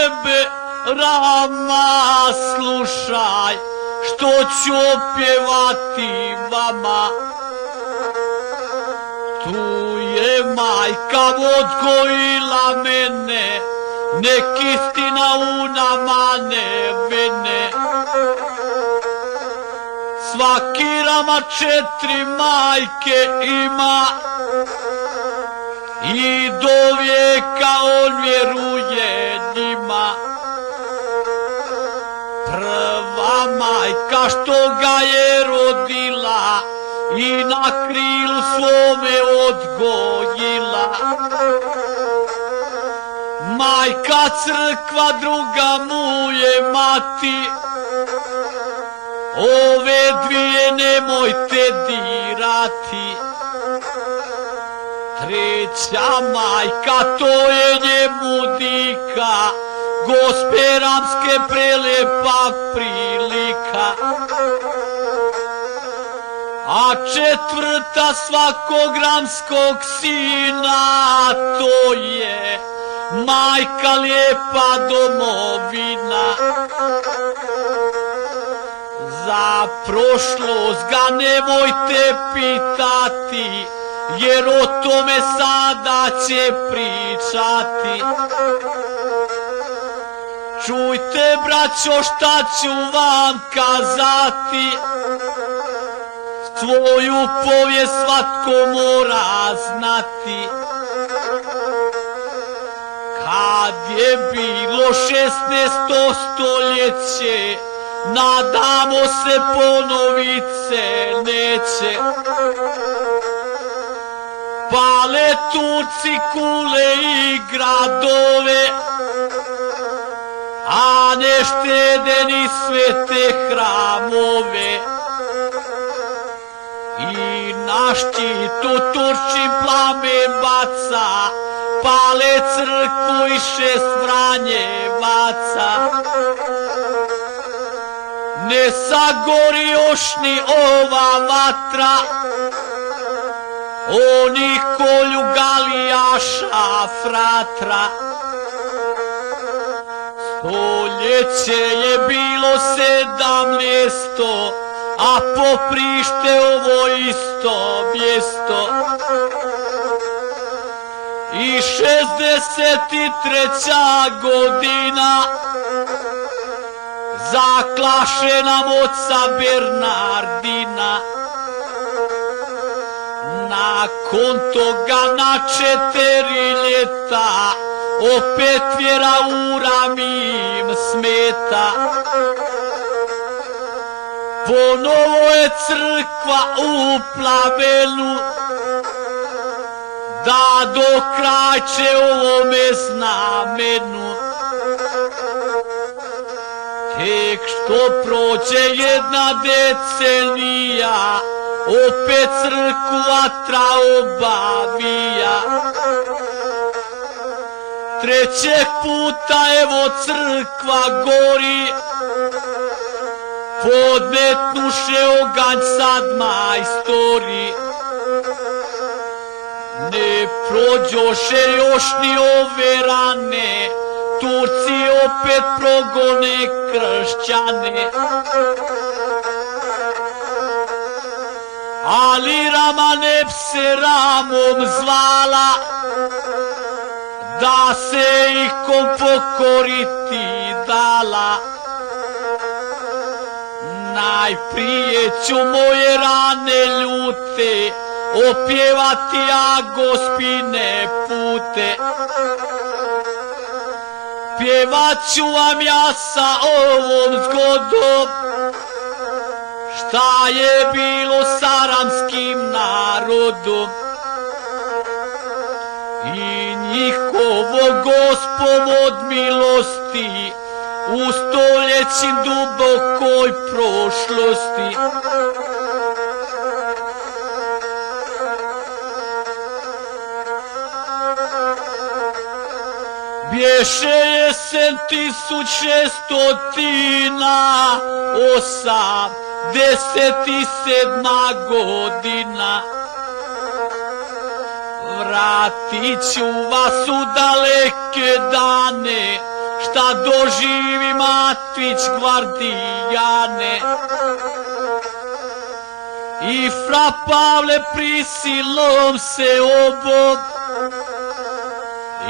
tebe, Rama, slušaj, što ću opjevati vama. Tu je majka odgojila mene, nek istina u nama ne vene. Svaki Rama 4 majke ima i do vijeka on vjeruje njima. Prva majka što ga je rodila i na krilu svome odgojila. Majka crkva, druga mu je mati, ove dvije nemojte dirati. Treća majka, to je njemu dika, Gospe Ramske prelepa prilika. A četvrta svakog ramskog sina, to je majka lijepa domovina. Za prošlost ga nemojte pitati, jer o tome sada će pričati. Čujte, braćo, šta ću vam kazati, svoju povijest svatko mora znati. Kad je bilo 16. stoljeće, nadamo se ponovit se neće. Pale Turci kule i gradove, a ne štede ni svete hramove. I na ščitu Turčin plamen baca, pale crkvu i 6 Vranjevaca. Ne sagori još ni ova vatra, oni kolju galijaša fratra. Stoljeće je bilo 17, a poprište ovo isto mjesto. I 63. godina, zaklaše nam oca Bernardina. Nakon toga na 4 ljeta opet vjera u Ramim smeta. Ponovo je crkva u plamenu, da do kraja će ovome znamenu. Tek što prođe 1 decenija, opet crkvu vatra obavija. 3. puta evo crkva gori, podmetnuše oganj sad majstori. Ne prođoše još ni ove rane, Turci opet progone kršćane. Ali Rama ne bi se Ramom zvala, da se ikom pokoriti dala. Najprije ću moje rane ljute opjevati, a Gospine pute. Pjevat ću vam ja sa ovom zgodom, šta je bilo sa ramskim narodom. I njihovo Gospom od milosti u stoljećim dubokoj prošlosti. Bješe jesen 1687. godina. Vratit ću vas u daleke dane, šta doživi Matvić gvardijane. I fra Pavle prisilom se obod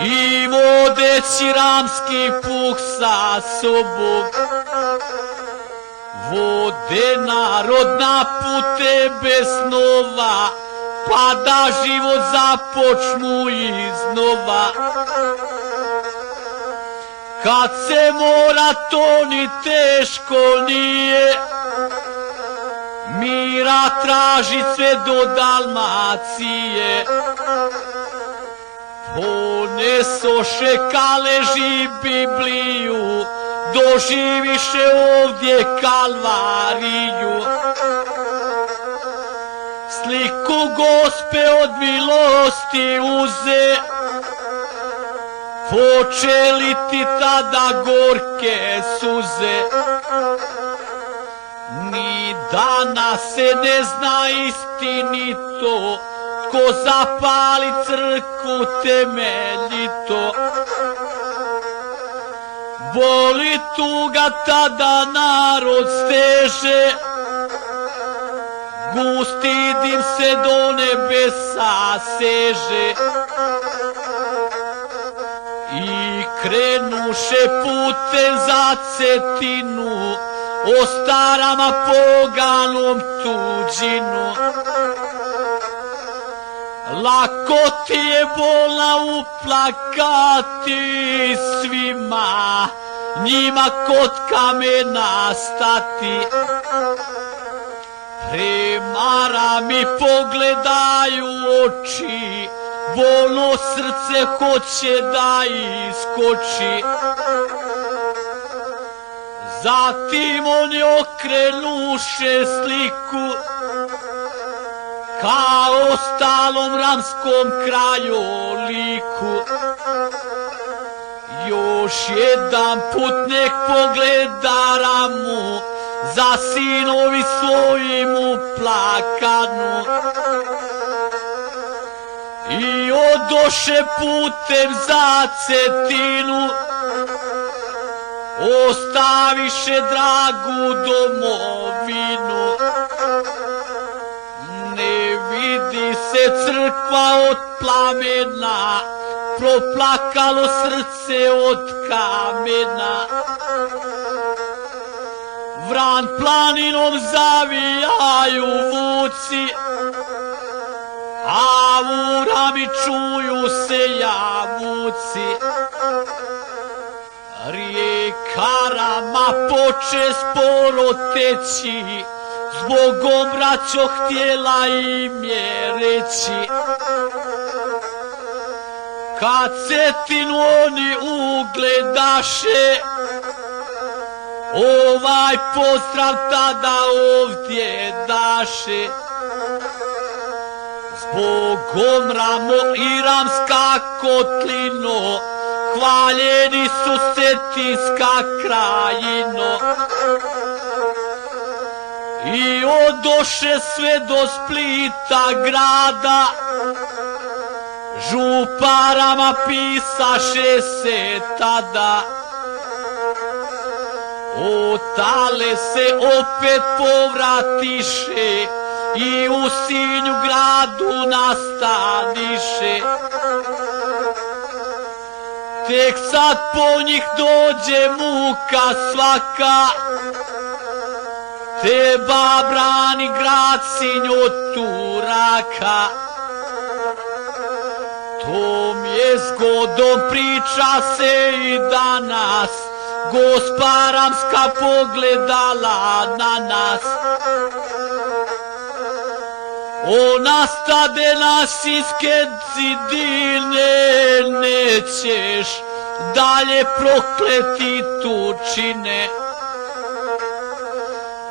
i vodeći ramski puk sa sobom vode narod na pute bez snova, pa da život započnu iznova. Kad se mora to ni teško nije, mira traži sve do Dalmacije. Ponesoše Kaleži Bibliju, doživiše ovdje Kalvariju. Sliku Gospe od milosti uze, počeli ti tada gorke suze. Ni danas se ne zna istinito, ko zapali crkvu temeljito. Boli tuga tada narod steže, gusti dim se do nebesa seže. I krenuše putem za Cetinu, o starama poganom tuđinu. Lako ti je bolna uplakati svima, njima kod kamena stati. Premara mi pogledaju oči, bolno srce hoće da iskoči. Zatim oni okrenuše sliku kao stalom ramskom krajoliku. Još jedan put nek pogleda Ramu, za sinovi svojim uplakanu. I odoše putem za Cetinu, ostaviše dragu domovinu. Ne vidi se crkva od plamena, proplakalo srce od kamena. Vran planinom zavijaju vuci, a u rami čuju se jabuci. Rijeka Rama poče sporo teći, zbogom braćo htjela im je reći. Kad Cetinu oni ugledaše, ovaj pozdrav tada ovdje daše. Zbogom Ramo i Ramska kotlino, hvaljeni su Cetinska krajino. I odoše sve do Splita grada, župarama pisaše se tada. Otale se opet povratiše i u Sinju gradu nastaniše. Tek sad po njih dođe muka svaka, teba brani grad Sinj od Turaka. Tom je zgodom priča se i danas, Gospa Ramska pogledala na nas. Ona stade na Sinjske zidine, nećeš dalje prokleti tučine.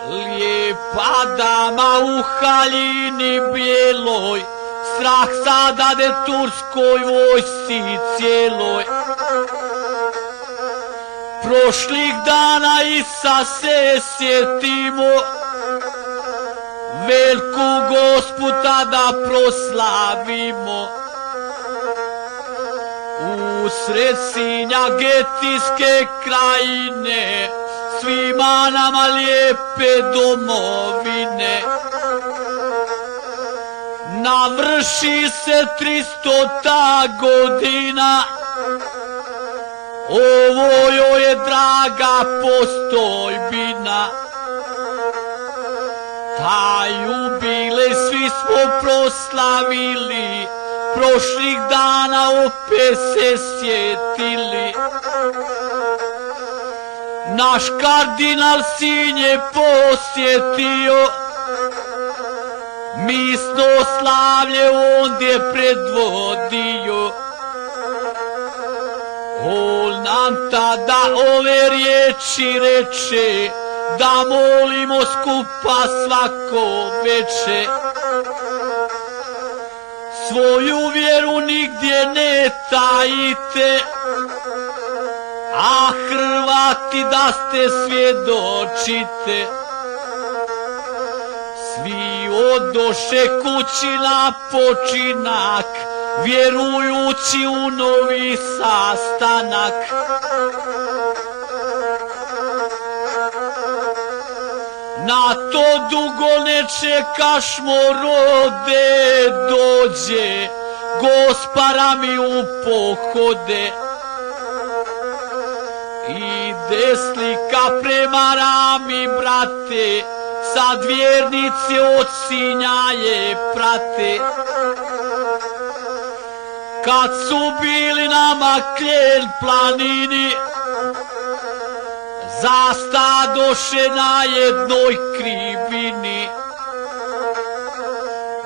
Lijepa dama u haljini bijeloj, strah zadade turskoj vojsci cijeloj. Prošlih dana Isa se sjetimo, veliku Gospu tada proslavimo. U usred Sinja Getijske krajine, svima nama lijepe domovine. Navrši se 300. godina, ovo joj je draga postojbina. Taj jubilej svi smo proslavili, prošlih dana opet se sjetili. Naš kardinal Sinj je posjetio, misno slavlje ondje predvodio. On nam tada ove riječi reče, da molimo skupa svako veče. Svoju vjeru nigdje ne tajite, a Hrvati da ste svjedočite. Svi odoše kući na počinak, vjerujući u novi sastanak. Na to dugo ne čekašmo, rode dođe, Gospara mi u pohode. Ide slika prema rami, brate, sad vjernici od Sinja je prate. Kad su bili na Makljen planini, zastadoše na jednoj krivini.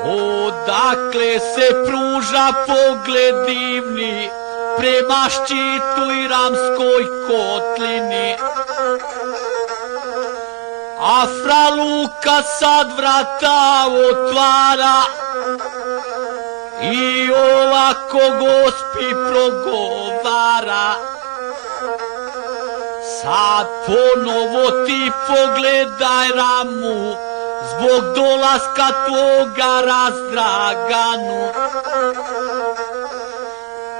Odakle se pruža pogled divni, prema ščitu i Ramskoj kotlini. A fra Luka sad vrata otvara i ovako Gospi progovara. Sad ponovo ti pogledaj ramu, zbog dolaska tvoga razdraganu.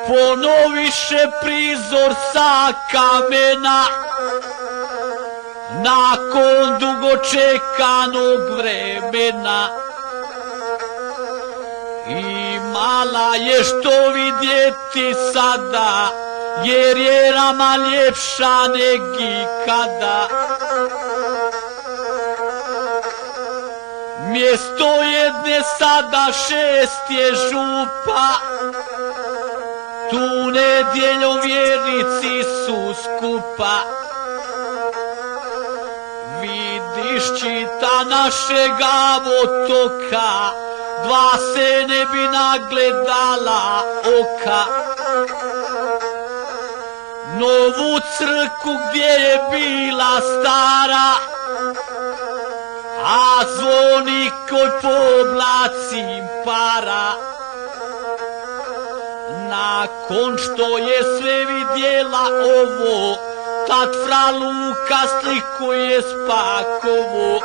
Ponoviše prizor sa kamena, nakon dugo čekanog vremena. Imala je što vidjeti sada, jer je rama ljepša neg ikada. Mjesto jedne sada 6 je župa, tu nedjeljom vjernici su skupa. Vidiš čita našega otoka, dva se ne bi nagledala oka. Novu crkvu gdje je bila stara, a zvonik koj poblacim para. Nakon što je sve vidjela ovo, tad fra Luka sliku je spakovo.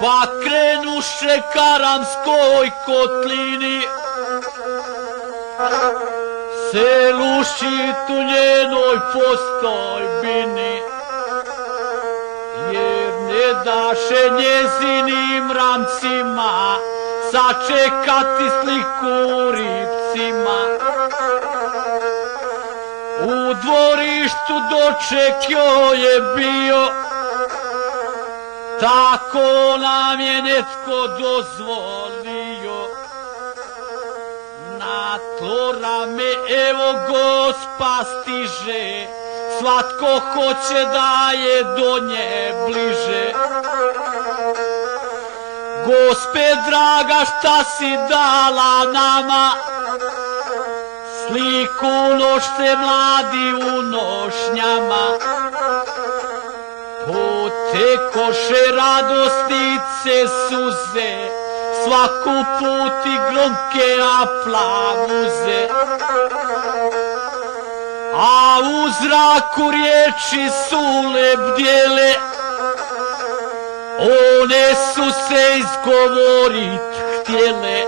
Pa krenuše ka Ramskoj kotlini, selu ščitu njenoj postojbini. Jer ne daše njezinim ramcima sačekati sliku u Ripcima. U dvorištu doček joj je bio, tako nam je netko dozvolio. Na to rame evo Gospa stiže, svatko hoće da je do nje bliže. Gospe draga, šta si dala nama, sliku nošte mladi u nošnjama. Potekoše radostice suze, svaku put i gromke aplavuze. A u zraku riječi su lebdjele, one su se izgovorit htjele.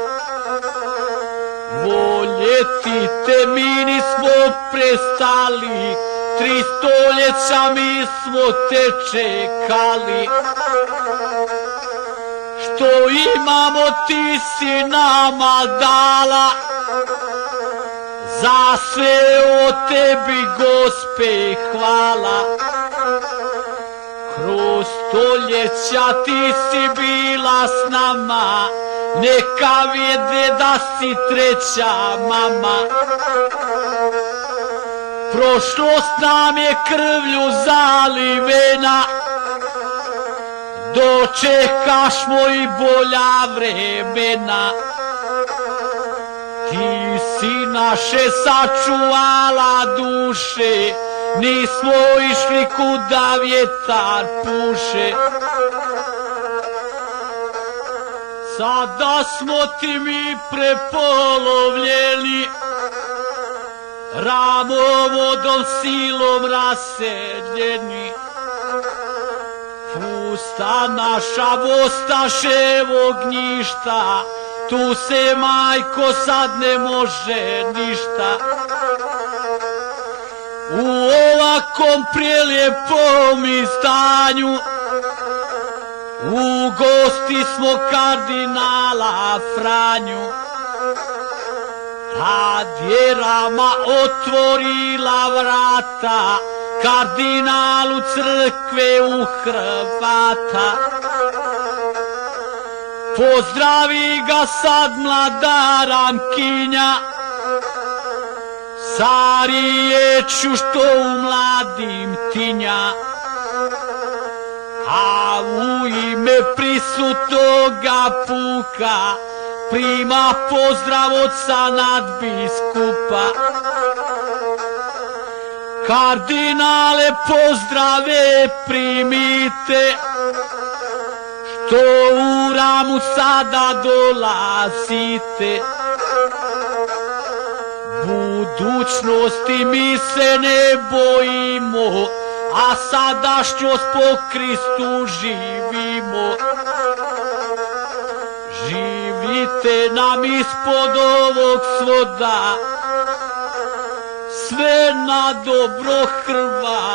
Volje svetite, mi nismo prestali, 3 stoljeća mi smo te čekali. Što imamo ti si nama dala, za sve o tebi Gospe hvala. Kroz stoljeća ti si bila s nama, neka vide da si treća mama. Prošlost nam je krvlju zalivena, dočekašmo i bolja vremena. Ti si naše sačuvala duše, nismo išli kuda vjetar puše. Sada smo ti mi prepolovljeni, ramovodom silom raseljeni. Pusta naša Vostaševog njišta, tu se majko sad ne može ništa. U ovakom prelijepom stanju u gosti smo kardinala Franju. Tad je rama otvorila vrata kardinalu crkve u Hrvata. Pozdravi ga sad mlada ramkinja, sa riječju što u mladim tinja. A u ime prisutnoga puka prima pozdrav oca nadbiskupa. Kardinale, pozdrave primite, što u ramu sada dolazite. Budućnosti mi se ne bojimo, a sadašnjost po Kristu živimo. Živite nam ispod ovog svoda, sve na dobro Hrvata.